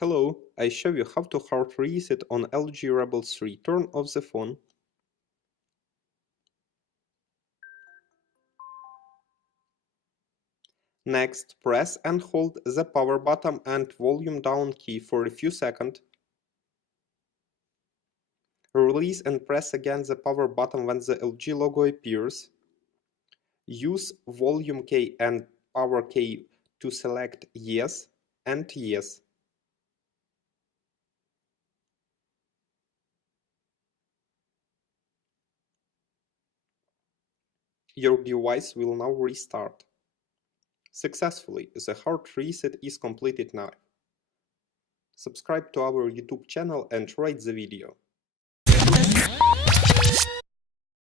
Hello, I show you how to hard reset on LG Rebel 3. Turn off the phone. Next, press and hold the power button and volume down key for a few seconds. Release and press again the power button when the LG logo appears. Use volume key and power key to select yes and yes. Your device will now restart. Successfully, the hard reset is completed now. Subscribe to our YouTube channel and rate the video.